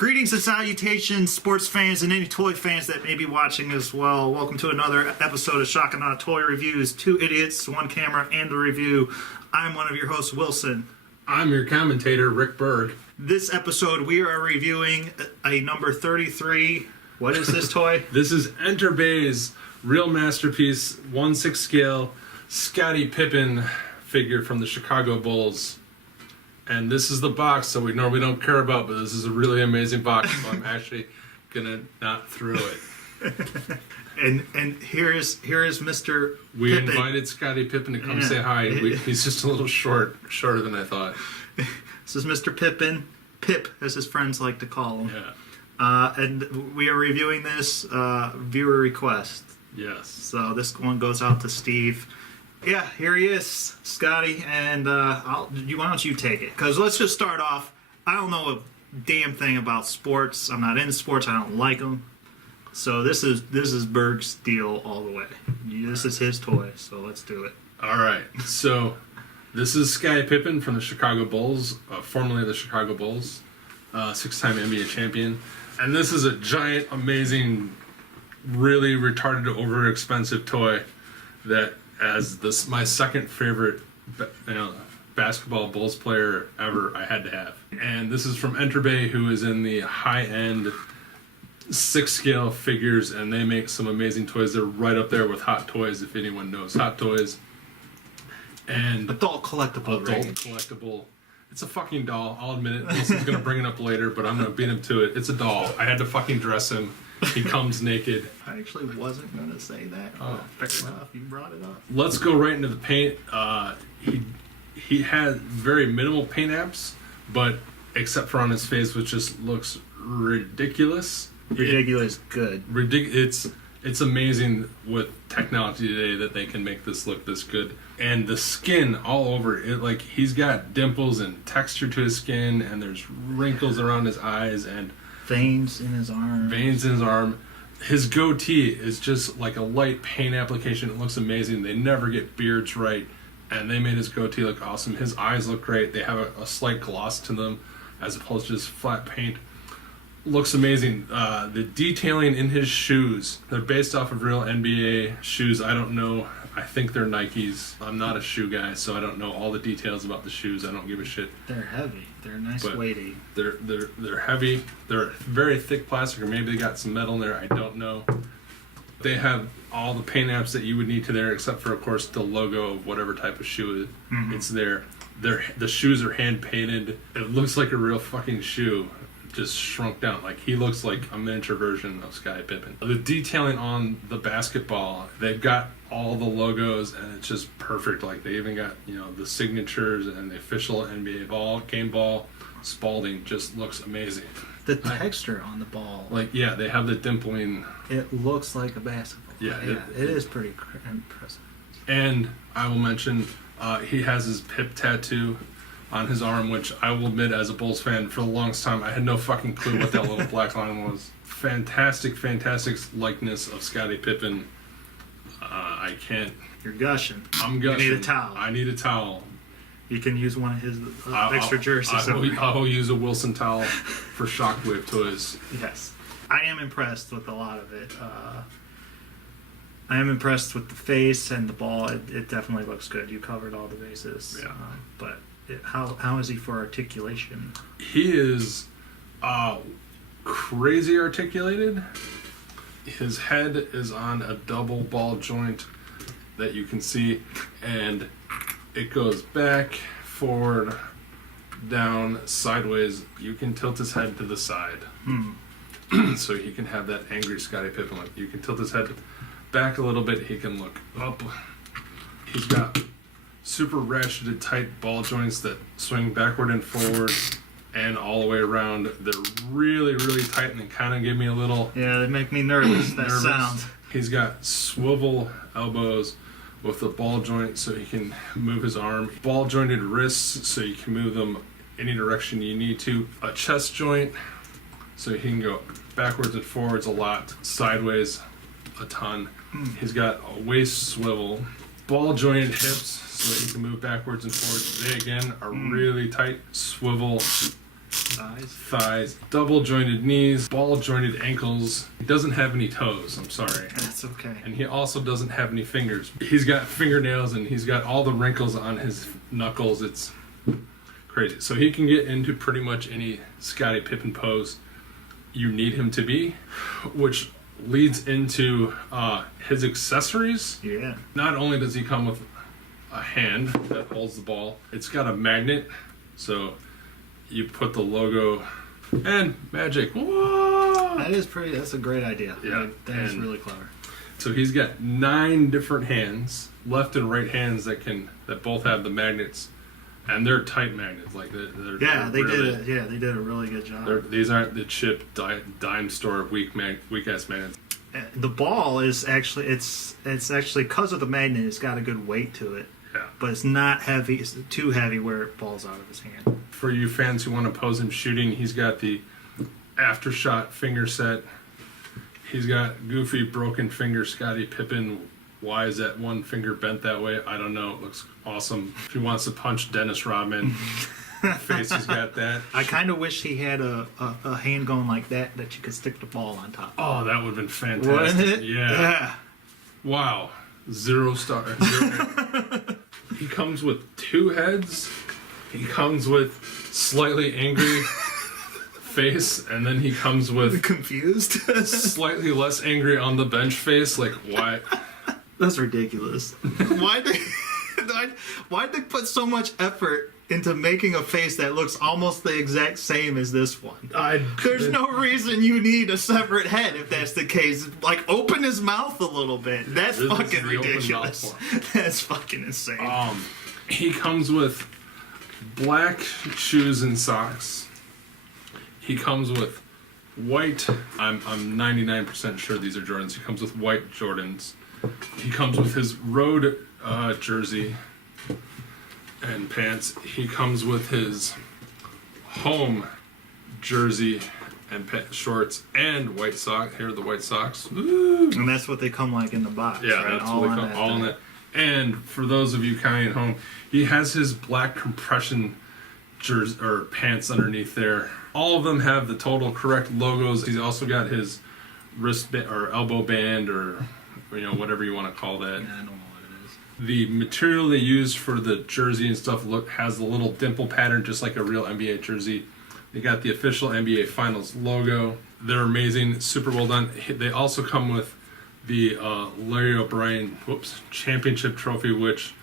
Greetings and salutations, sports fans and any toy fans that may be watching as well. Welcome to another episode of Shock and Awe Toy Reviews. Two idiots, one camera, and a review. I'm one of your hosts, Wilson. I'm your commentator, Rick Berg. This episode, we are reviewing a number 33. What is this toy? This is Enterbay's real masterpiece, 1/6 scale, Scottie Pippen figure from the Chicago Bulls. And this is the box that we normally don't care about, but this is a really amazing box, so I'm actually gonna not throw it. and here is Mr. We Pippen. invited Scottie Pippen to come say hi. He's just a little shorter than I thought. This is Mr. Pippen, Pip, as his friends like to call him. Yeah. And we are reviewing this viewer request. Yes. So this one goes out to Steve. Yeah, here he is, Scotty, and why don't you take it? Because let's just start off. I don't know a damn thing about sports. I'm not into sports. I don't like them. So this is Berg's deal all the way. This is his toy. So let's do it. All right. So this is Scottie Pippen from the Chicago Bulls, formerly the Chicago Bulls, six-time NBA champion, and this is a giant, amazing, really retarded, over-expensive toy that. As this, my second favorite, basketball Bulls player ever, I had to have. And this is from Enterbay, who is in the high-end 6-scale figures, and they make some amazing toys. They're right up there with Hot Toys, if anyone knows Hot Toys. And adult collectible. Collectible. It's a fucking doll. I'll admit it. Wilson's gonna bring it up later, but I'm gonna beat him to it. It's a doll. I had to fucking dress him. He comes naked. I actually wasn't going to say that. Oh, You brought it up. Let's go right into the paint. He had very minimal paint apps, but except for on his face, which just looks ridiculous. Ridiculous good. It's amazing with technology today that they can make this look this good. And the skin all over it, like he's got dimples and texture to his skin, and there's wrinkles around his eyes and veins in his arm. His goatee is just like a light paint application. It looks amazing. They never get beards right, and they made his goatee look awesome. His eyes look great. They have a slight gloss to them as opposed to just flat paint. Looks amazing. The detailing in his shoes, they're based off of real NBA shoes. I don't know. I think they're Nikes. I'm not a shoe guy, so I don't know all the details about the shoes. I don't give a shit. They're heavy. They're nice, weighty. They're heavy. They're very thick plastic, or maybe they got some metal in there. I don't know. They have all the paint apps that you would need to there, except for, of course, the logo of whatever type of shoe it's there. The shoes are hand painted. It looks like a real fucking shoe, just shrunk down. Like he looks like a miniature version of Scottie Pippen. The detailing on the basketball, they've got all the logos, and it's just perfect. Like they even got the signatures and the official NBA ball, game ball. Spalding just looks amazing. The texture on the ball, they have the dimpling. It looks like a basketball. Yeah, it is pretty impressive. And I will mention he has his Pip tattoo on his arm, which I will admit, as a Bulls fan, for the longest time, I had no fucking clue what that little black line was. Fantastic likeness of Scottie Pippen. I can't. You're gushing. I'm gushing. You need a towel. I need a towel. You can use one of his extra jerseys. I will use a Wilson towel for Shockwave toys. Yes. I am impressed with a lot of it. I am impressed with the face and the ball. It definitely looks good. You covered all the bases. Yeah. But how is he for articulation? He is crazy articulated. His head is on a double ball joint that you can see, and it goes back, forward, down, sideways. You can tilt his head to the side. So he can have that angry Scottie Pippen look. You can tilt his head back a little bit. He can look up. He's got super ratcheted tight ball joints that swing backward and forward and all the way around. They're really, really tight, and they kind of give me a little... Yeah, they make me nervous, that sound. He's got swivel elbows with the ball joint so he can move his arm. Ball jointed wrists so you can move them any direction you need to. A chest joint so he can go backwards and forwards a lot, sideways a ton. He's got a waist swivel. Ball jointed hips so that you can move backwards and forwards. They, again, are really tight. Swivel thighs, double jointed knees, ball jointed ankles. He doesn't have any toes, I'm sorry. That's okay. And he also doesn't have any fingers. He's got fingernails and he's got all the wrinkles on his knuckles. It's crazy. So he can get into pretty much any Scottie Pippen pose you need him to be, which leads into his accessories. Yeah. Not only does he come with a hand that holds the ball, it's got a magnet, so you put the logo and magic. Whoa! That's a great idea. Yeah, that is really clever. So he's got 9 different hands, left and right hands that both have the magnets, and they're tight magnets. Like they did a really good job. These aren't the chip dime store weak ass magnets. The ball is actually it's actually because of the magnet. It's got a good weight to it. Yeah. But it's not heavy. It's too heavy where it falls out of his hand. For you fans who want to pose him shooting, he's got the aftershot finger set. He's got goofy broken finger Scottie Pippen. Why is that one finger bent that way? I don't know. It looks awesome. If he wants to punch Dennis Rodman face, he's got that. I kind of wish he had a hand going like that you could stick the ball on top. Oh, that would have been fantastic. Wouldn't it? Yeah. Wow. 0 star. 0. He comes with 2 heads. He comes with slightly angry face, and then he comes with confused, slightly less angry on the bench face. Like, why? That's ridiculous. Why'd they put so much effort into making a face that looks almost the exact same as this one? There's no reason you need a separate head if that's the case. Like, open his mouth a little bit. That's fucking ridiculous. That's fucking insane. He comes with black shoes and socks. He comes with white. I'm 99% sure these are Jordans. He comes with white Jordans. He comes with his road jersey and pants. He comes with his home jersey and shorts and white socks. Here are the white socks. Ooh. And that's what they come like in the box. Yeah, right? that's what they come all in it. And for those of you counting at home, he has his black compression jersey or pants underneath there. All of them have the total correct logos. He's also got his wristband or elbow band or whatever you want to call that. Yeah, I don't know what it is. The material they use for the jersey and stuff has the little dimple pattern, just like a real NBA jersey. They got the official NBA Finals logo. They're amazing, super well done. They also come with the Larry O'Brien championship trophy, which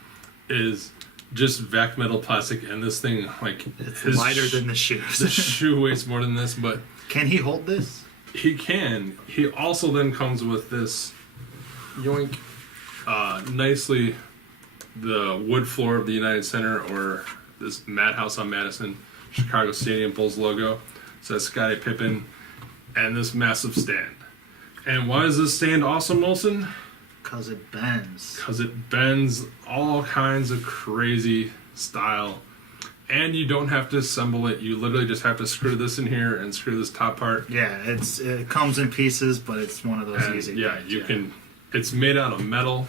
is just vac metal plastic, and this thing, like, it's lighter than the shoes. The shoe weighs more than this, but can he hold this? He can. He also then comes with this yoink, nicely the wood floor of the United Center, or this Madhouse on Madison, Chicago Stadium Bulls logo. So that's Scottie Pippen, and this massive stand. And why is this stand awesome, Wilson? Because it bends. Because it bends all kinds of crazy style. And you don't have to assemble it. You literally just have to screw this in here and screw this top part. Yeah, it comes in pieces, but it's one of those easy things. You can. It's made out of metal.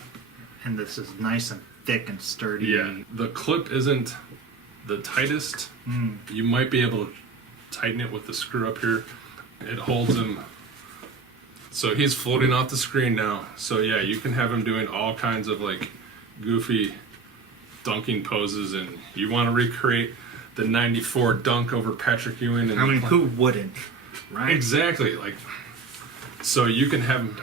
And this is nice and thick and sturdy. Yeah, the clip isn't the tightest. You might be able to tighten it with the screw up here. It holds him. So he's floating off the screen now. So yeah, you can have him doing all kinds of like goofy dunking poses, and you want to recreate the '94 dunk over Patrick Ewing. And I mean, who wouldn't, right? Exactly. Like, so you can have him.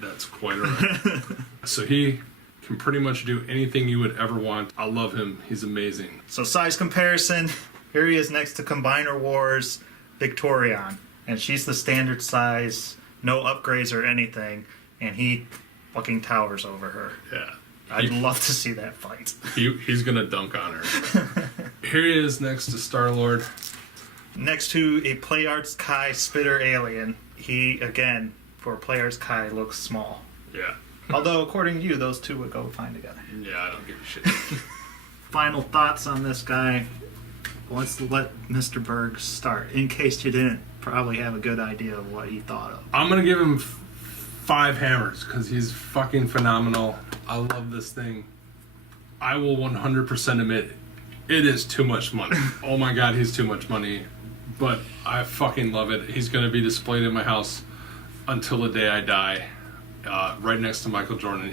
That's quite alright. So he can pretty much do anything you would ever want. I love him. He's amazing. So size comparison. Here he is next to Combiner Wars Victorion, and she's the standard size. No upgrades or anything, and he fucking towers over her. Yeah. I'd love to see that fight. He's going to dunk on her. Here he is next to Star-Lord. Next to a Playarts Kai Spitter alien. He, again, for Playarts Kai, looks small. Yeah. Although, according to you, those two would go fine together. Yeah, I don't give a shit. Final thoughts on this guy. Let's let Mr. Berg start, in case you didn't probably have a good idea of what he thought of. I'm going to give him 5 hammers because he's fucking phenomenal. I love this thing. I will 100% admit it is too much money. Oh my god, he's too much money. but I fucking love it. He's going to be displayed in my house until the day I die, right next to Michael Jordan.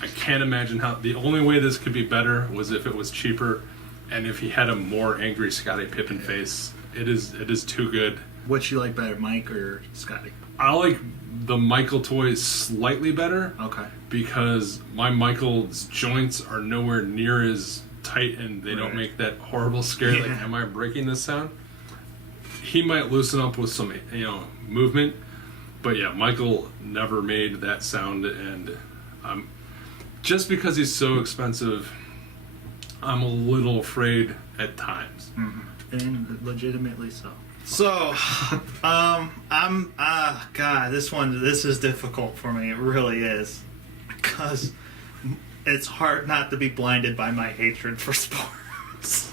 I can't imagine how. The only way this could be better was if it was cheaper, and if he had a more angry Scottie Pippen face. It is too good. What you like better, Mike or Scotty? I like the Michael toy slightly better. Okay. Because my Michael's joints are nowhere near as tight, and they don't make that horrible scare. Yeah. Like, am I breaking this sound? He might loosen up with some, movement, but yeah, Michael never made that sound, and just because he's so expensive, I'm a little afraid at times. Mm-hmm. And legitimately so. So, God, this is difficult for me. It really is. Because it's hard not to be blinded by my hatred for sports.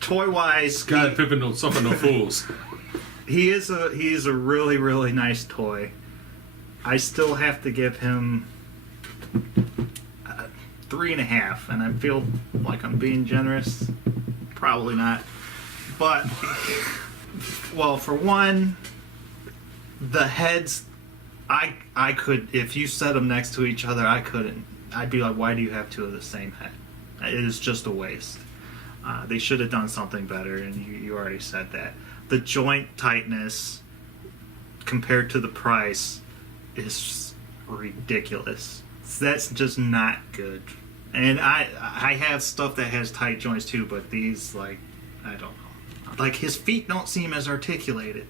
Toy-wise, Scottie Pippen don't suffer no fools. he is a really, really nice toy. I still have to give him 3.5, and I feel like I'm being generous. Probably not. But, well, for one, the heads, I could, if you set them next to each other, I couldn't. I'd be like, why do you have two of the same head? It is just a waste. They should have done something better, and you already said that. The joint tightness compared to the price is ridiculous. That's just not good. And I have stuff that has tight joints too, but these, I don't know. Like, his feet don't seem as articulated.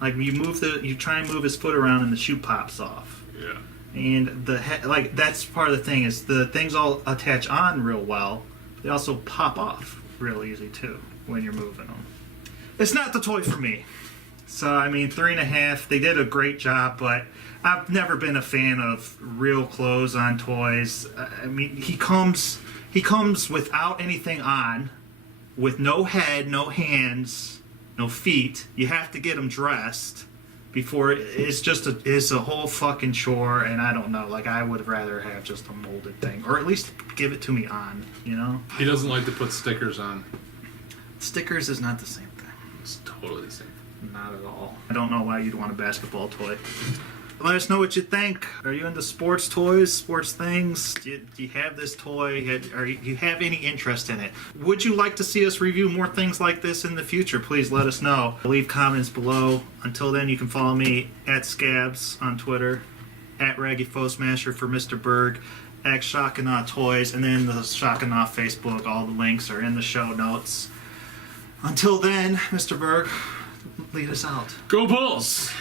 Like, you try and move his foot around and the shoe pops off. Yeah. And that's part of the thing, is the things all attach on real well. They also pop off real easy too when you're moving them. It's not the toy for me. So, 3.5, they did a great job, but I've never been a fan of real clothes on toys. He comes without anything on, with no head, no hands, no feet. You have to get him dressed before it's a whole fucking chore, and I don't know. I would rather have just a molded thing, or at least give it to me on, He doesn't like to put stickers on. Stickers is not the same thing. It's totally the same. Not at all. I don't know why you'd want a basketball toy. Let us know what you think. Are you into sports toys, sports things? Do you have this toy? Do you have any interest in it? Would you like to see us review more things like this in the future? Please let us know. Leave comments below. Until then, you can follow me at Scabs on Twitter, at Raggy Foe Smasher for Mr. Berg, at Shockanaw Toys, and then the Shockanaw Facebook. All the links are in the show notes. Until then, Mr. Berg, lead us out. Go Bulls!